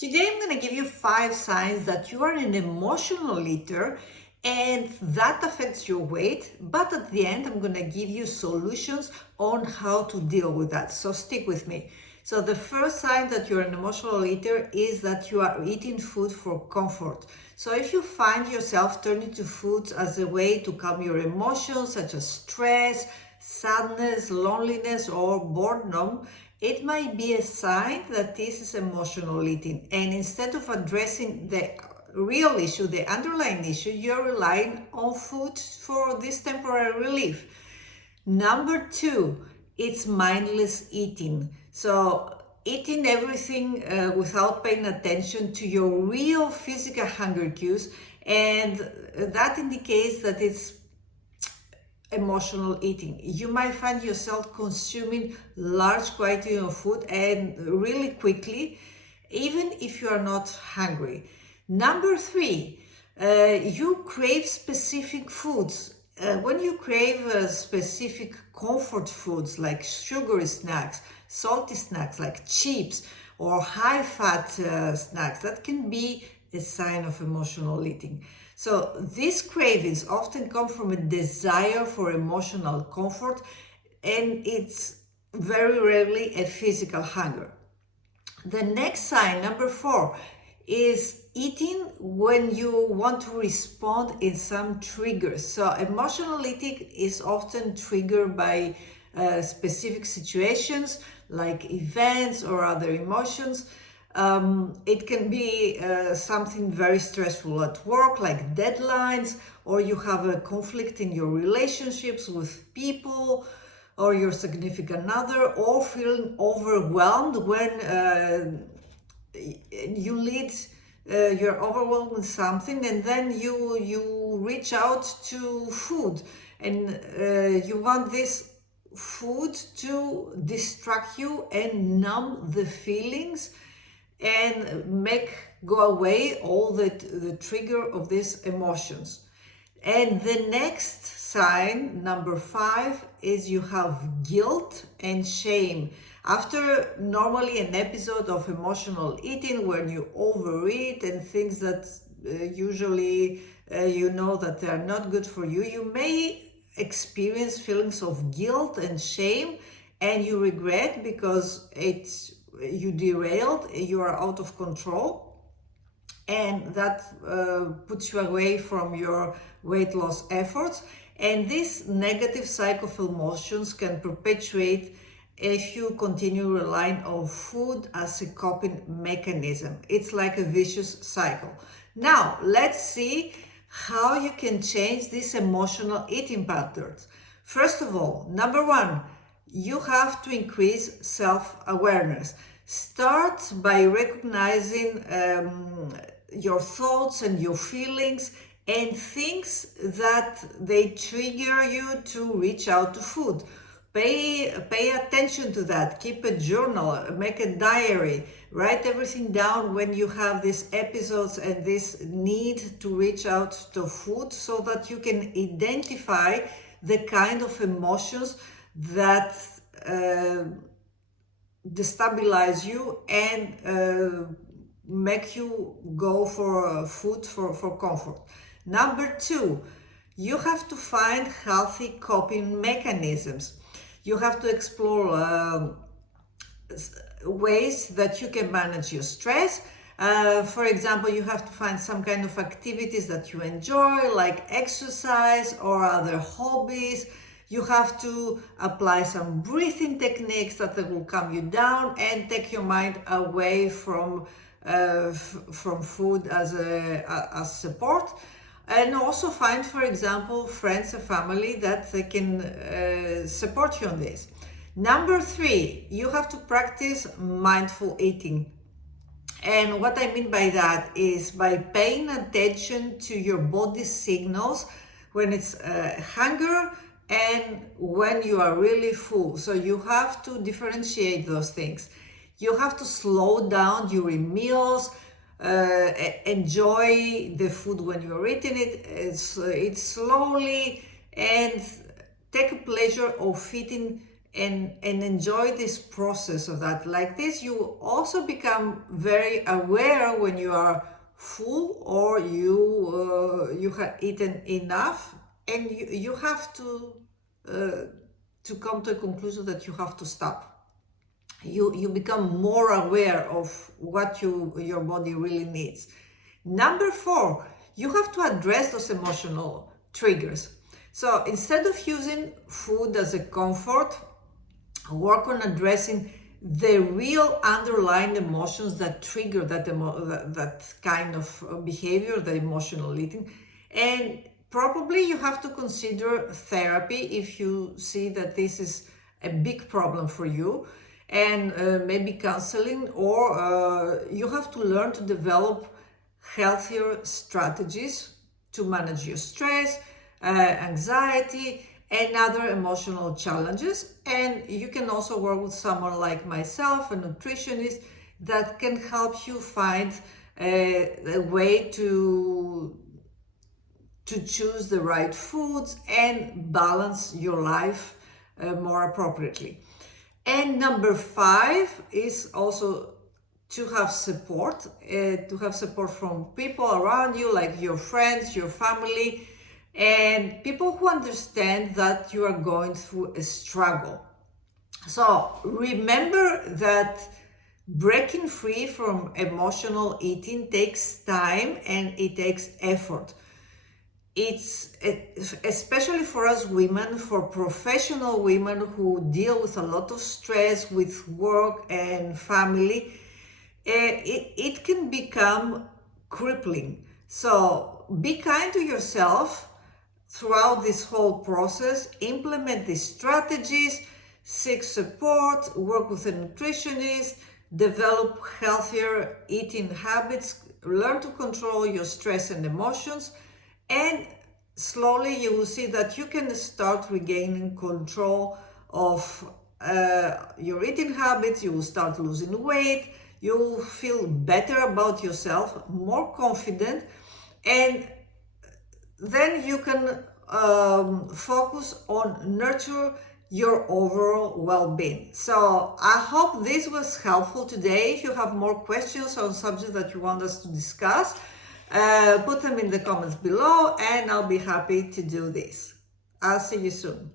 Today I'm going to give you 5 signs that you are an emotional eater and that affects your weight, but at the end I'm going to give you solutions on how to deal with that. So stick with me. So the first sign that you're an emotional eater is that you are eating food for comfort. So if you find yourself turning to foods as a way to calm your emotions such as stress, sadness, loneliness, or boredom, it might be a sign that this is emotional eating. And instead of addressing the real issue, the underlying issue, you're relying on food for this temporary relief. Number 2, it's mindless eating. So eating everything without paying attention to your real physical hunger cues, and that indicates that it's emotional eating. You might find yourself consuming large quantity of food and really quickly, even if you are not hungry. Number 3, you crave specific foods. When you crave specific comfort foods like sugary snacks, salty snacks like chips, or high fat snacks, that can be a sign of emotional eating. So these cravings often come from a desire for emotional comfort, and it's very rarely a physical hunger. The next sign, number 4, is eating when you want to respond in some triggers. So emotional eating is often triggered by specific situations like events or other emotions. It can be something very stressful at work, like deadlines, or you have a conflict in your relationships with people or your significant other, or feeling overwhelmed when you're overwhelmed with something, and then you reach out to food, and you want this food to distract you and numb the feelings and make go away all the trigger of these emotions. And the next sign, number 5, is you have guilt and shame. After normally an episode of emotional eating where you overeat and things that usually you know that they are not good for you, you may experience feelings of guilt and shame, and you regret because you derailed, you are out of control, and that puts you away from your weight loss efforts. And this negative cycle of emotions can perpetuate if you continue relying on food as a coping mechanism. It's like a vicious cycle. Now, let's see how you can change these emotional eating patterns. First of all, number 1, you have to increase self-awareness. Start by recognizing your thoughts and your feelings and things that they trigger you to reach out to food. Pay attention to that. Keep a journal, make a diary, write everything down when you have these episodes and this need to reach out to food, so that you can identify the kind of emotions that destabilize you and make you go for food for comfort. Number 2, you have to find healthy coping mechanisms. You have to explore ways that you can manage your stress. For example, you have to find some kind of activities that you enjoy, like exercise or other hobbies. You have to apply some breathing techniques that will calm you down and take your mind away from food as support. And also find, for example, friends and family that they can support you on this. Number 3, you have to practice mindful eating. And what I mean by that is by paying attention to your body signals when it's hunger and when you are really full. So you have to differentiate those things. You have to slow down during meals, enjoy the food when you're eating it, eat slowly, and take a pleasure of eating and enjoy this process of that. Like this, you also become very aware when you are full or you have eaten enough, and you have to come to a conclusion that you have to stop. You become more aware of what your body really needs. Number 4, you have to address those emotional triggers. So instead of using food as a comfort, work on addressing the real underlying emotions that trigger that kind of behavior, the emotional eating. And probably you have to consider therapy if you see that this is a big problem for you, and maybe counseling, or you have to learn to develop healthier strategies to manage your stress, anxiety, and other emotional challenges. And you can also work with someone like myself, a nutritionist, that can help you find a way to choose the right foods and balance your life more appropriately. And number 5 is also to have support from people around you, like your friends, your family, and people who understand that you are going through a struggle. So remember that breaking free from emotional eating takes time and it takes effort. It's especially for us women, for professional women who deal with a lot of stress with work and family, it can become crippling. So be kind to yourself throughout this whole process. Implement these strategies, seek support, work with a nutritionist, develop healthier eating habits, learn to control your stress and emotions, and slowly you will see that you can start regaining control of your eating habits. You will start losing weight, you will feel better about yourself, more confident, and then you can focus on nurture your overall well-being. So I hope this was helpful today. If you have more questions on subjects that you want us to discuss, put them in the comments below and I'll be happy to do this. I'll see you soon.